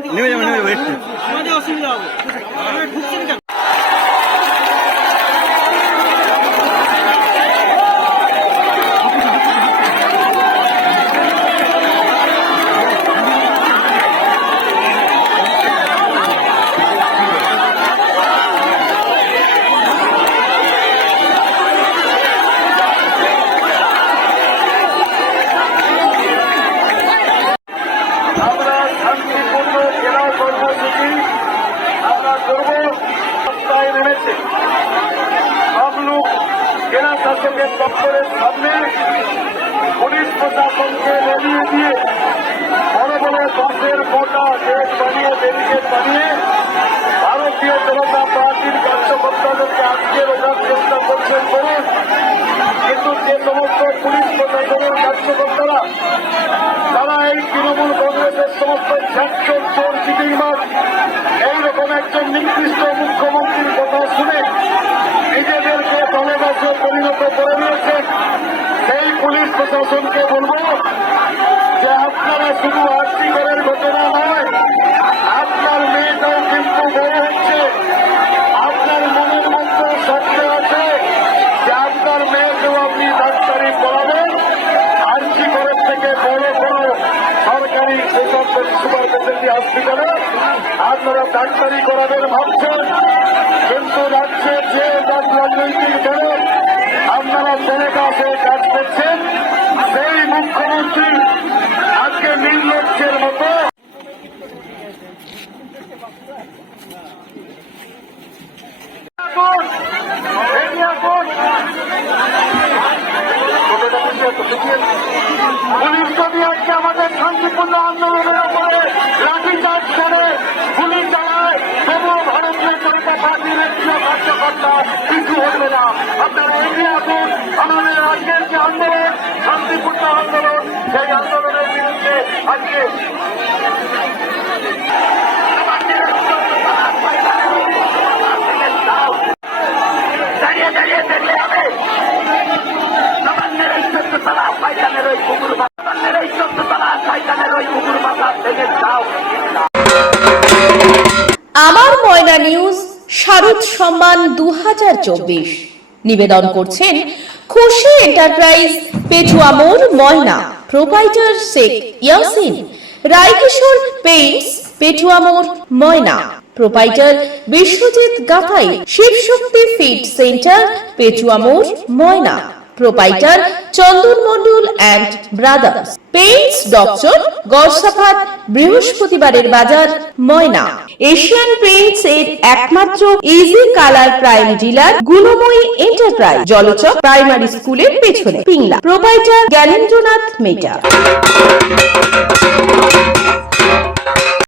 근데. 왜냐면 왜? 안녕하십니다. 하고. আপনি পুলিশ প্রশাসনকে লেলিয়ে দিয়ে বড় বড় দশের মোটা গেট বানিয়ে ব্যারিকেড বানিয়ে ভারতীয় জনতা পার্টির কার্যকর্তাদেরকে আজকে রোজার চেষ্টা করছেন করুন কিন্তু যে সমস্ত পুলিশ প্রশাসনের কার্যকর্তারা, তারা এই তৃণমূল কংগ্রেসের সমস্ত ছাত্র চোর, চিটিংবাজ, এইরকম একজন নির্দিষ্ট মুখ্যমন্ত্রীর প্রশাসনকে বলব যে আপনারা শুধু আর্থিকের ঘটনা নয়, আপনার মেয়েটাও কিন্তু বড় হচ্ছে। আপনার মনের মধ্যে সত্য আছে যে আপনার মেয়েকেও আপনি ডাক্তারি পড়াবেন। করাবেন আর্থিকের থেকে বড় বড় সরকারি বেসরকারি সুপার স্পেশালিটি হসপিটালে আপনারা ডাক্তারি করাবেন ভাবছেন। কিন্তু মুখ্যমন্ত্রী আজকে নির্লক্ষ্যের মতো। আমাদের শান্তিপূর্ণ আন্দোলনের উপরে লাঠিচার্জ করে গুলি চালায় তবুও ভারতীয় জনতা পার্টির কার্যকর্তা কিছু হবে না। আপনারা এগিয়ে আসুন, আমাদের আজকের যে আন্দোলন, শান্তিপূর্ণ আন্দোলন আমার ময়না নিউজ, শারদ সম্মান দু হাজার চব্বিশ। নিবেদন করছেন Khushi enterprise Petuamor Moyna. Proprietor Sheikh Yasin. Raikishore paints Petuamor Moyna. Proprietor Biswajit Gathai, Shibshakti feed centre Petuamor Moyna. Proprietor Chandan Mandal and brothers. Paints doctor Garhsafat বৃহস্পতিবারের বাজার, ময়না। এশিয়ান পেইন্টস এর একমাত্র easy colour prime dealer Gunmoyee enterprise Jalchak primary স্কুলের পেছনে, Pingla. Proprietor Gyanendranath মেটা।